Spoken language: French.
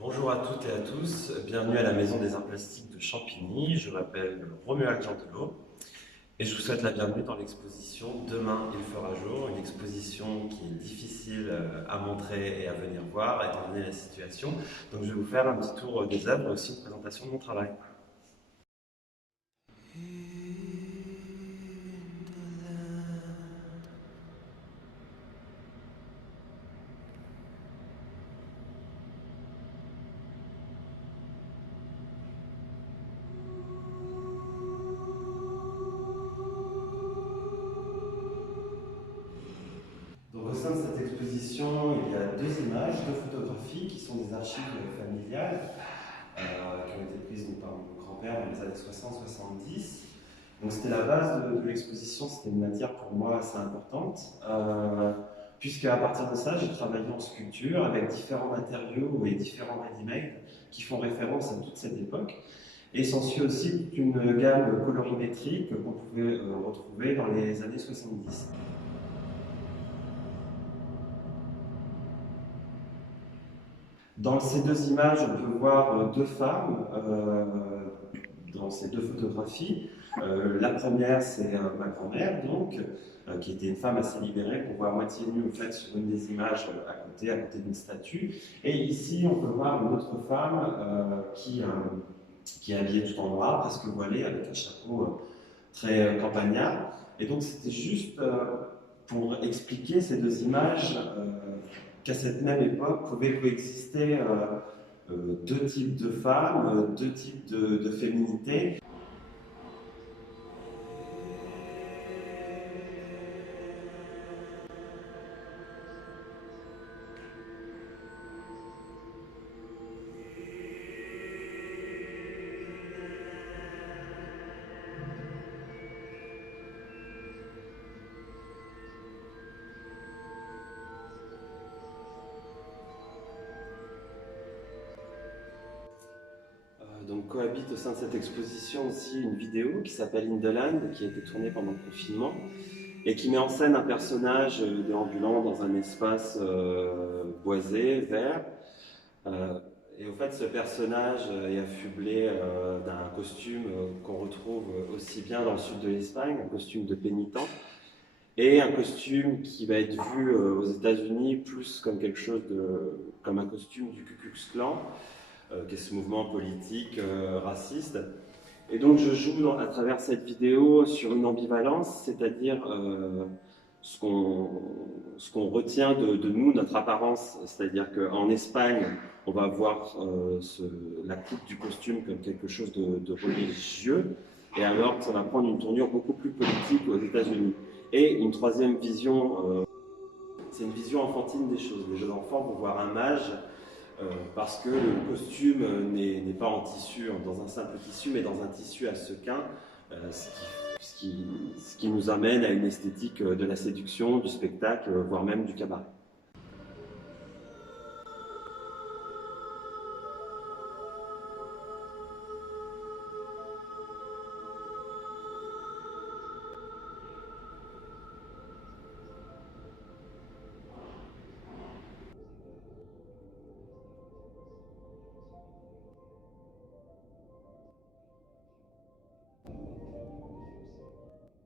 Bonjour à toutes et à tous, bienvenue à la Maison des Arts Plastiques de Champigny. Je m'appelle Romuald Gentelot et je vous souhaite la bienvenue dans l'exposition Demain il fera jour, une exposition qui est difficile à montrer et à venir voir étant donné la situation. Donc je vais vous faire un petit tour des œuvres et aussi une présentation de mon travail. Donc au sein de cette exposition, il y a deux images, deux photographies qui sont des archives familiales qui ont été prises donc, par mon grand-père dans les années 60-70. Donc c'était la base de l'exposition, c'était une matière pour moi assez importante, puisque à partir de ça, j'ai travaillé en sculpture avec différents matériaux et différents ready-made qui font référence à toute cette époque. Et s'ensuit aussi toute une gamme colorimétrique qu'on pouvait retrouver dans les années 70. Dans ces deux images, on peut voir deux femmes dans ces deux photographies. La première, c'est ma grand-mère, donc, qui était une femme assez libérée, qu'on voit à moitié nue en fait, sur une des images à côté d'une statue. Et ici, on peut voir une autre femme qui est habillée tout en noir, presque voilée, avec un chapeau très campagnard. Et donc, c'était juste pour expliquer ces deux images qu'à cette même époque pouvaient coexister deux types de femmes, deux types de féminité. Donc cohabite au sein de cette exposition aussi une vidéo qui s'appelle In the Land, qui a été tournée pendant le confinement et qui met en scène un personnage déambulant dans un espace boisé, vert. Euh, et au fait, ce personnage est affublé d'un costume qu'on retrouve aussi bien dans le sud de l'Espagne, un costume de pénitent, et un costume qui va être vu aux États-Unis plus comme quelque chose comme un costume du Ku Klux Klan, qui est ce mouvement politique raciste. Et donc je joue à travers cette vidéo sur une ambivalence, c'est-à-dire ce qu'on retient de nous, notre apparence. C'est-à-dire qu'en Espagne, on va voir la coupe du costume comme quelque chose de religieux, et alors que ça va prendre une tournure beaucoup plus politique aux États-Unis. Et une troisième vision, c'est une vision enfantine des choses. Les jeunes enfants vont voir un mage parce que le costume n'est pas en tissu, dans un simple tissu, mais dans un tissu à sequin, ce qui nous amène à une esthétique de la séduction, du spectacle, voire même du cabaret.